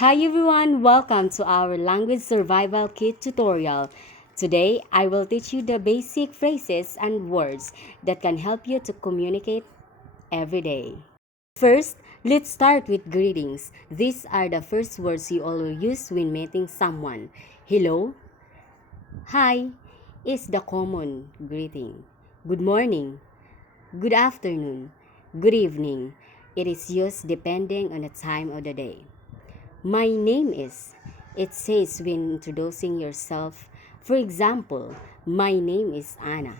Hi everyone, welcome to our language survival kit tutorial. Today, I will teach you the basic phrases and words that can help you to communicate every day. First, let's start with greetings. These are the first words you always use when meeting someone. Hello, hi is the common greeting. Good morning, good afternoon, good evening. It is used depending on the time of the day. My name is. It says when introducing yourself. For example, my name is Anna.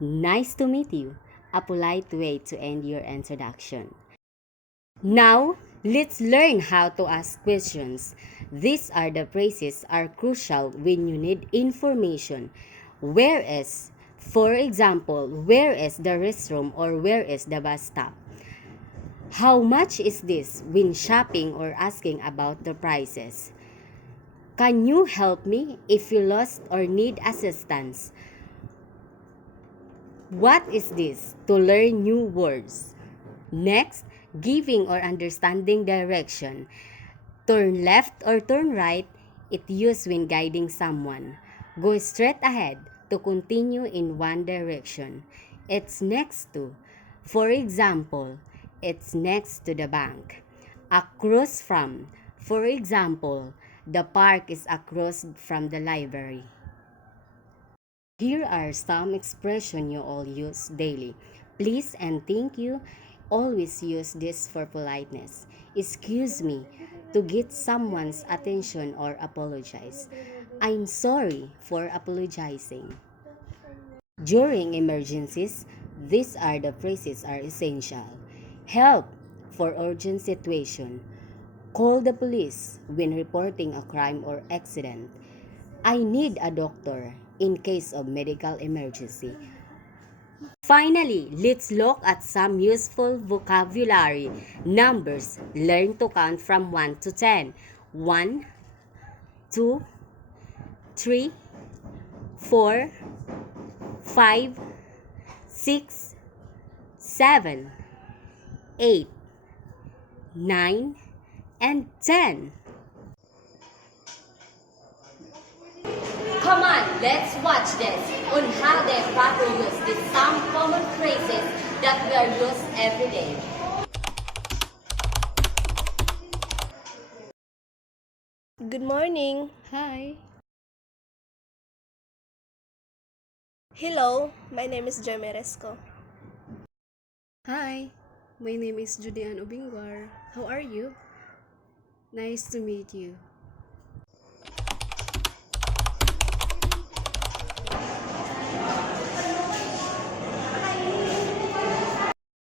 Nice to meet you. A polite way to end your introduction. Now, let's learn how to ask questions. These are the phrases are crucial when you need information. Where is? For example, where is the restroom or where is the bus stop? How much is this when shopping or asking about the prices? Can you help me if you lost or need assistance? What is this? To learn new words. Next, giving or understanding direction. Turn left or turn right, it used when guiding someone. Go straight ahead to continue in one direction. It's next to. For example, it's next to the bank. Across from. For example, the park is across from the library. Here are some expressions you all use daily. Please and thank you. Always use this for politeness. Excuse me, to get someone's attention or apologize. I'm sorry for apologizing. During emergencies, these are the phrases are essential. Help for urgent situation. Call the police when reporting a crime or accident. I need a doctor in case of medical emergency. Finally, let's look at some useful vocabulary. Numbers. Learn to count from 1 to 10. 1, 2, 3, 4, 5, 6, 7, 8, 9, and 10. Come on, let's watch this on how they properly use these some common phrases that we are used every day. Good morning. Hi. Hello, my name is Jeremy Resco. Hi, my name is Judean Obingwar. How are you? Nice to meet you.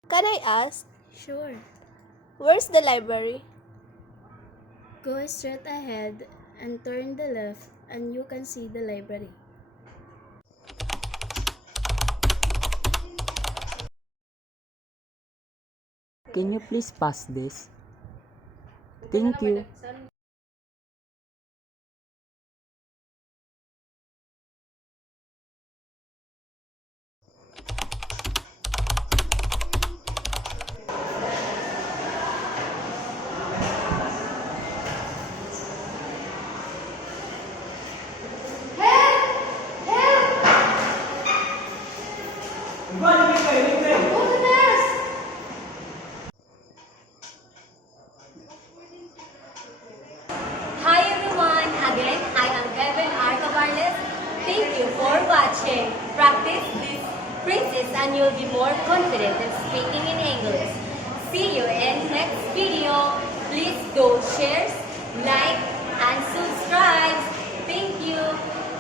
Can I ask, Sure. where's the library? Go straight ahead and turn the left and you can see the library. Can you please pass this? Thank you. Hi everyone, again I am Kevin Arcabarles. Thank you for watching. Practice these phrases and you'll be more confident in speaking in English. See you in next video.